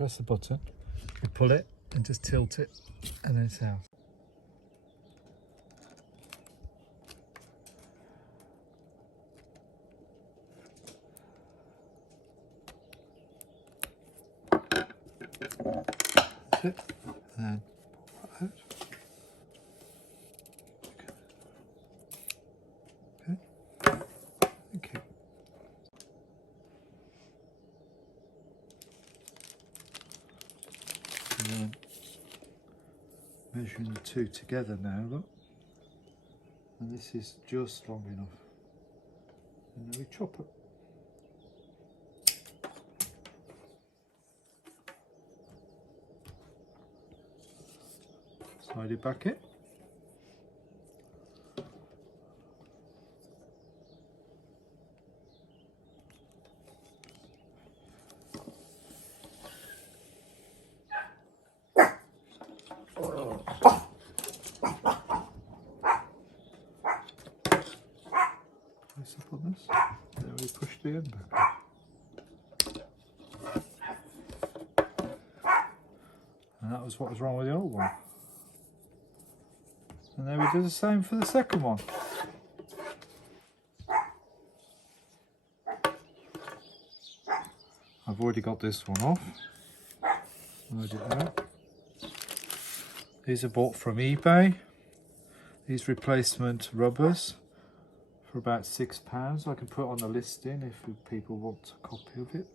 Press the button, you pull it and just tilt it, and then it's out. That's it. And then pull that out. Okay. Thank you. And then measuring the two together now, look. And this is just long enough. And then we chop it. Slide it back in. Place up on this. Then we push the end back. And that was what was wrong with the old one. And then we do the same for the second one. I've already got this one off. Load it out. These are bought from eBay. These replacement rubbers for about £6. I can put on the listing if people want a copy of it.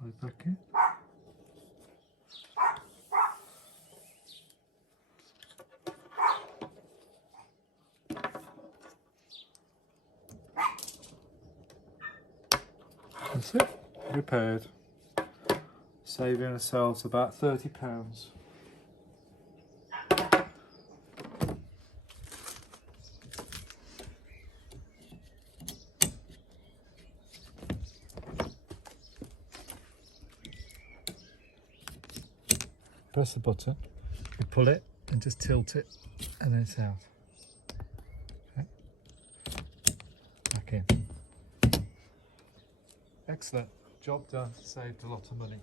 Slide back in. That's it, repaired. Saving ourselves about £30. Press the button, you pull it and just tilt it, and then it's out. Okay. Back in. Excellent, job done, saved a lot of money.